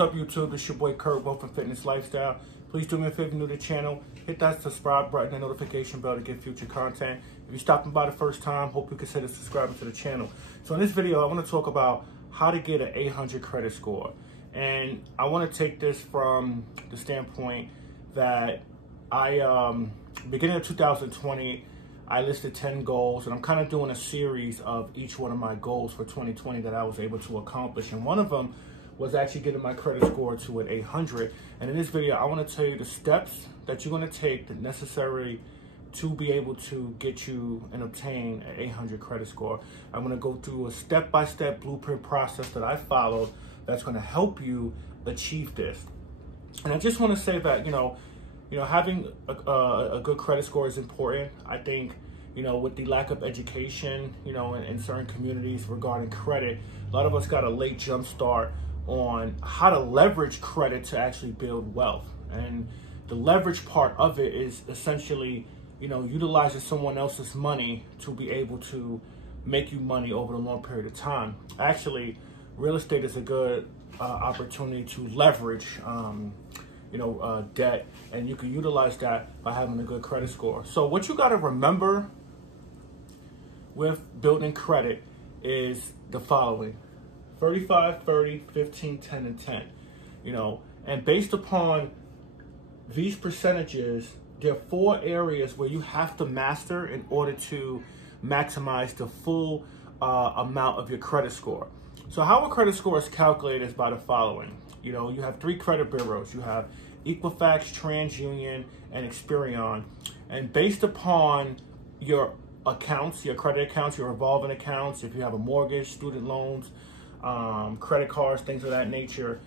What's up, YouTube? It's your boy Kurt, Wealth and Fitness Lifestyle. Please do me a favor, new to the channel, hit that subscribe button and notification bell to get future content. If you're stopping by the first time, hope you consider subscribing to the channel. So in this video, I want to talk about how to get an 800 credit score. And I want to take this from the standpoint that beginning of 2020, I listed 10 goals, and I'm kind of doing a series of each one of my goals for 2020 that I was able to accomplish. And one of them was actually getting my credit score to an 800. And in this video, I want to tell you the steps that you're going to take that necessary to be able to get you and obtain an 800 credit score. I'm going to go through a step-by-step blueprint process that I followed that's going to help you achieve this. And I just want to say that, having a good credit score is important. I think, with the lack of education, in certain communities regarding credit, a lot of us got a late jump start on how to leverage credit to actually build wealth. And the leverage part of it is essentially, utilizing someone else's money to be able to make you money over a long period of time. Actually, real estate is a good opportunity to leverage debt, and you can utilize that by having a good credit score. So what you got to remember with building credit is the following: 35, 30, 15, 10, and 10. And based upon these percentages, there are 4 areas where you have to master in order to maximize the full amount of your credit score. So how a credit score is calculated is by the following. You have 3 credit bureaus. You have Equifax, TransUnion, and Experian. And based upon your accounts, your credit accounts, your revolving accounts, if you have a mortgage, student loans, credit cards, things of that nature,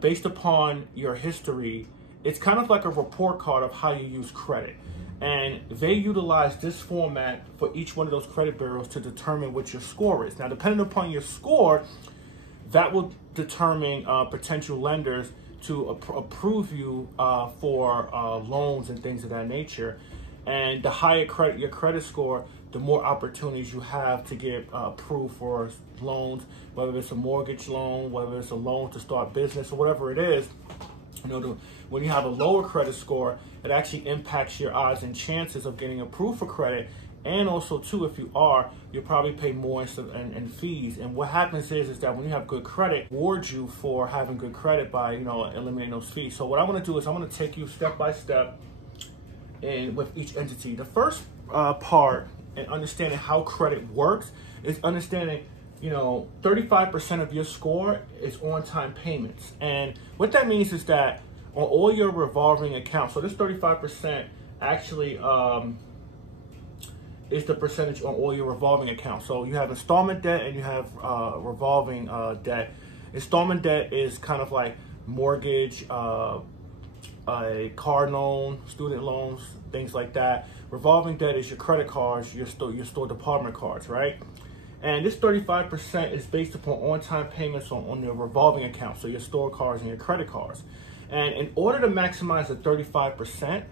based upon your history, it's kind of like a report card of how you use credit. And they utilize this format for each one of those credit bureaus to determine what your score is. Now, depending upon your score, that will determine potential lenders to approve you for loans and things of that nature. And the higher your credit score, the more opportunities you have to get approved for loans, whether it's a mortgage loan, whether it's a loan to start business, or whatever it is. When you have a lower credit score, it actually impacts your odds and chances of getting approved for credit. And also, too, if you are, you'll probably pay more in fees. And what happens is that when you have good credit, rewards you for having good credit by, eliminating those fees. So what I want to do is I'm going to take you step by step and with each entity. The first part in understanding how credit works is understanding 35% of your score is on-time payments. And what that means is that on all your revolving accounts, so this 35% actually is the percentage on all your revolving accounts. So you have installment debt and you have revolving debt. Installment debt is kind of like mortgage, a car loan, student loans, things like that. Revolving debt is your credit cards, your store department cards, right? And this 35% is based upon on-time payments on your revolving account, so your store cards and your credit cards. And in order to maximize the 35%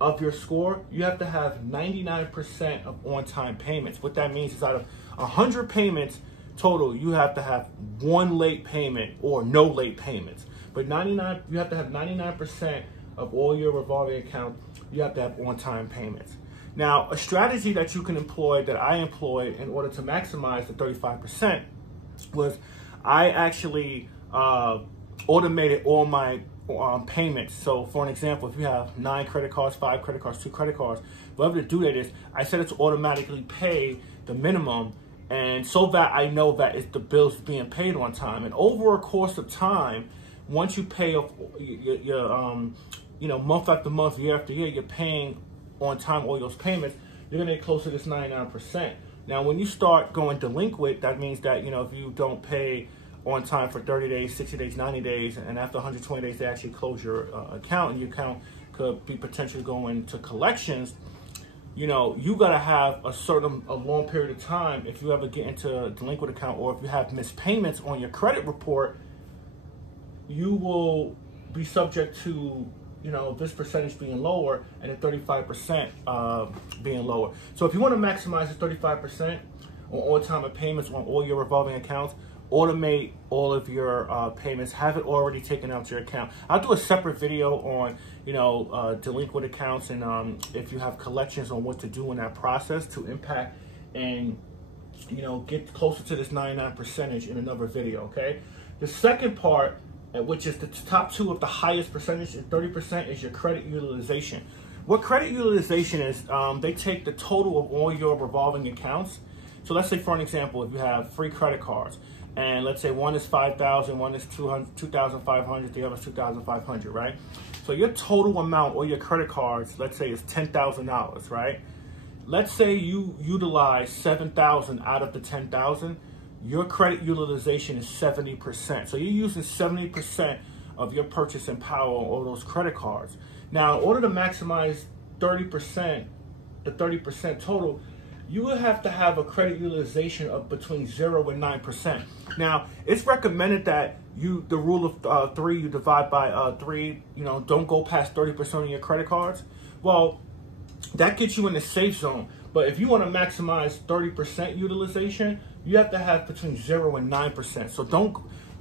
of your score, you have to have 99% of on-time payments. What that means is out of 100 payments total, you have to have 1 late payment or no late payments. But you have to have 99% of all your revolving accounts, you have to have on-time payments. Now, a strategy that you can employ, that I employed in order to maximize the 35%, was I actually automated all my payments. So for an example, if you have 9 credit cards, 5 credit cards, 2 credit cards, whatever to do that is, I set it to automatically pay the minimum, and so that I know that the bill's being paid on time. And over a course of time, once you pay off your month after month, year after year, you're paying on time all those payments, you're gonna get closer to this 99%. Now, when you start going delinquent, that means that, if you don't pay on time for 30 days, 60 days, 90 days, and after 120 days, they actually close your account, and your account could be potentially going to collections. You gotta have a long period of time. If you ever get into a delinquent account, or if you have missed payments on your credit report, you will be subject to this percentage being lower and the 35% being lower. So if you want to maximize the 35% on all-time payments on all your revolving accounts, automate all of your payments, have it already taken out your account. I'll do a separate video on, delinquent accounts and if you have collections, on what to do in that process to impact and, get closer to this 99% in another video, okay? The second part, which is the top two of the highest percentage, is 30%, is your credit utilization. What credit utilization is, they take the total of all your revolving accounts. So let's say, for an example, if you have 3 credit cards, and let's say one is $5,000, one is $2,500, the other is $2,500, right? So your total amount, or your credit cards, let's say is $10,000, right? Let's say you utilize $7,000 out of the $10,000. Your credit utilization is 70%. So you're using 70% of your purchasing power on all those credit cards. Now, in order to maximize 30%, the 30% total, you would have to have a credit utilization of between 0 and 9%. Now, it's recommended that the rule of 3, you divide by 3, don't go past 30% of your credit cards. Well, that gets you in the safe zone. But if you want to maximize 30% utilization, you have to have between 0 and 9%. So don't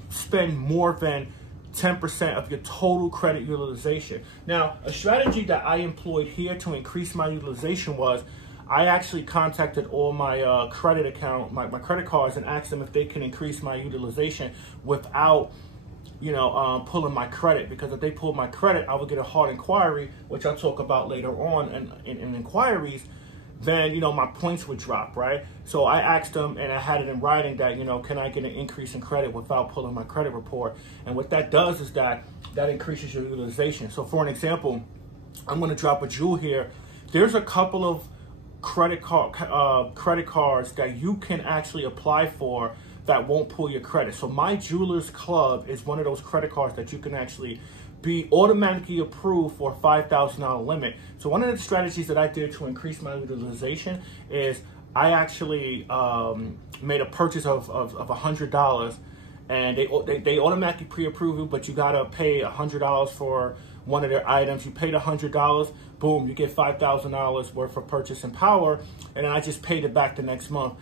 spend more than 10% of your total credit utilization. Now, a strategy that I employed here to increase my utilization was I actually contacted all my credit account, my credit cards, and asked them if they can increase my utilization without, pulling my credit. Because if they pulled my credit, I would get a hard inquiry, which I'll talk about later on in inquiries. Then, my points would drop, right? So I asked them, and I had it in writing that, can I get an increase in credit without pulling my credit report? And what that does is that increases your utilization. So for an example, I'm going to drop a jewel here. There's a couple of credit cards that you can actually apply for that won't pull your credit. So My Jeweler's Club is one of those credit cards that you can actually be automatically approved for a $5,000 limit. So one of the strategies that I did to increase my utilization is I actually made a purchase of $100, and they automatically pre-approve you, but you gotta pay $100 for one of their items. You paid $100, boom, you get $5,000 worth of purchasing power, and then I just paid it back the next month.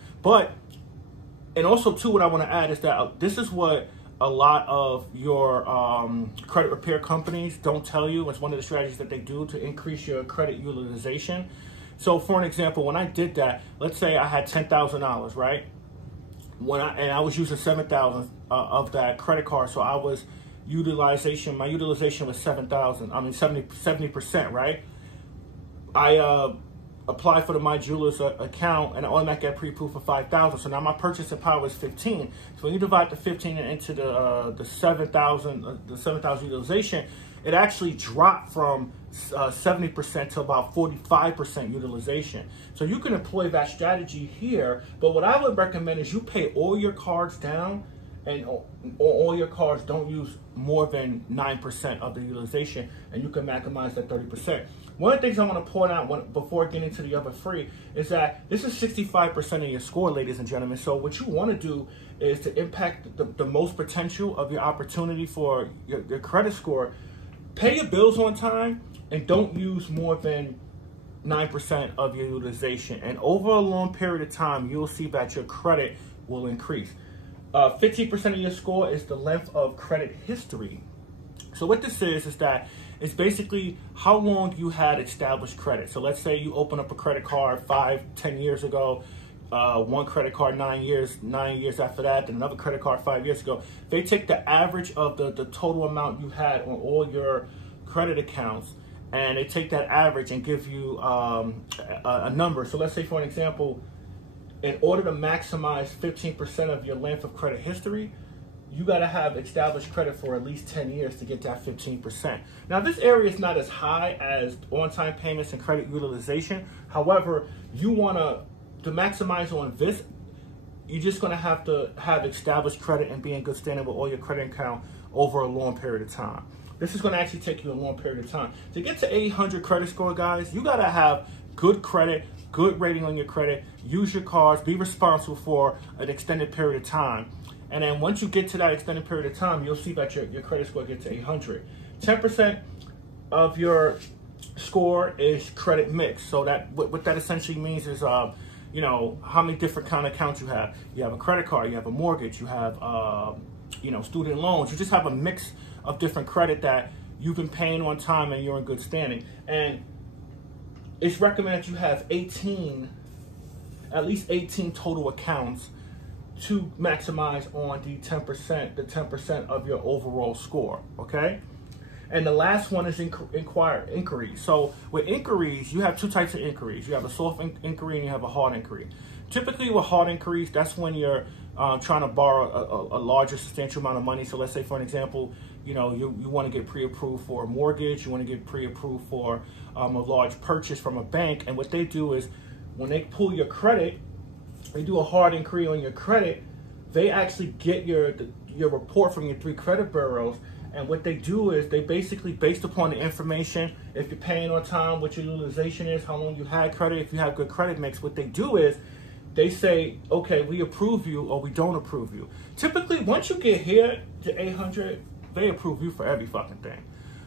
And also too, what I want to add is that this is what a lot of your credit repair companies don't tell you. It's one of the strategies that they do to increase your credit utilization. So for an example, when I did that, let's say I had $10,000, right? And I was using $7,000 of that credit card, so my utilization was 70%, right? I applied for the My Jeweler's account, and I automatically got pre-approved for $5,000. So now my purchasing power is 15. So when you divide the 15 into the 7,000 utilization, it actually dropped from 70% to about 45% utilization. So you can employ that strategy here. But what I would recommend is you pay all your cards down, and all your cards don't use more than 9% of the utilization, and you can maximize that 30%. One of the things I want to point out before getting to the other 3 is that this is 65% of your score, ladies and gentlemen. So what you want to do is to impact the most potential of your opportunity for your credit score. Pay your bills on time and don't use more than 9% of your utilization. And over a long period of time, you'll see that your credit will increase. 15% of your score is the length of credit history. So what this is that it's basically how long you had established credit. So let's say you open up a credit card 5-10 years ago, one credit card 9 years after that, then another credit card 5 years ago. They take the average of the total amount you had on all your credit accounts, and they take that average and give you a number. So let's say, for an example, in order to maximize 15% of your length of credit history, you got to have established credit for at least 10 years to get that 15%. Now, this area is not as high as on-time payments and credit utilization. However, you want to maximize on this, you're just going to have established credit and be in good standing with all your credit account over a long period of time. This is going to actually take you a long period of time. To get to 800 credit score, guys, you got to have good credit, good rating on your credit, use your cards, be responsible for an extended period of time. And then once you get to that extended period of time, you'll see that your credit score gets to 800. 10% of your score is credit mix. So that what that essentially means is you know, how many different kind of accounts you have. You have a credit card, you have a mortgage, you have, you know, student loans. You just have a mix of different credit that you've been paying on time and you're in good standing. And it's recommended you have at least 18 total accounts to maximize on the 10% of your overall score, okay? And the last one is inquiries. So with inquiries, you have two types of inquiries. You have a soft inquiry and you have a hard inquiry. Typically with hard inquiries, that's when you're trying to borrow a larger substantial amount of money. So let's say, for an example, you know, you want to get pre-approved for a mortgage, you want to get pre-approved for a large purchase from a bank. And what they do is when they pull your credit, they do a hard inquiry on your credit, they actually get your report from your 3 credit bureaus. And what they do is they basically, based upon the information, if you're paying on time, what your utilization is, how long you had credit, if you have good credit mix, what they do is they say, okay, we approve you or we don't approve you. Typically, once you get here to 800, they approve you for every fucking thing.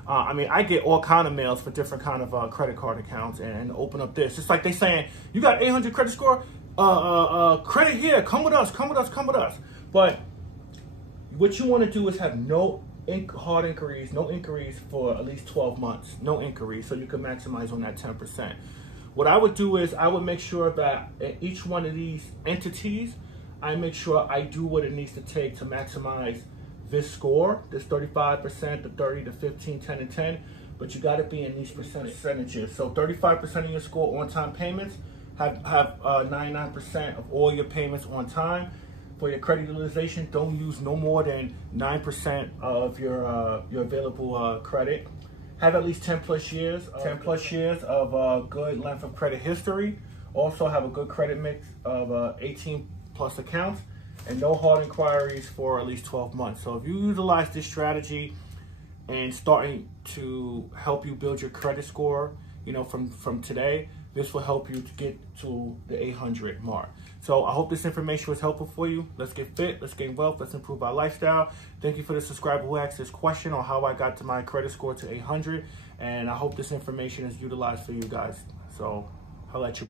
I mean, I get all kind of mails for different kind of credit card accounts and open up this. It's like they saying, you got 800 credit score? Credit here, come with us, come with us, come with us. But what you want to do is have no hard inquiries, no inquiries for at least 12 months, no inquiries, so you can maximize on that 10%. What I would do is I would make sure that in each one of these entities, I make sure I do what it needs to take to maximize this score, this 35%, the 30, the 15, 10, and 10, but you got to be in these percentages. So 35% of your score on-time payments, have 99% of all your payments on time. For your credit utilization, don't use no more than 9% of your available credit. Have at least 10 plus years of good length of credit history. Also have a good credit mix of 18 plus accounts, and no hard inquiries for at least 12 months. So if you utilize this strategy and starting to help you build your credit score, you know, from today, this will help you to get to the 800 mark. So I hope this information was helpful for you. Let's get fit, let's gain wealth, let's improve our lifestyle. Thank you for the subscriber who asked this question on how I got to my credit score to 800. And I hope this information is utilized for you guys. So I'll let you.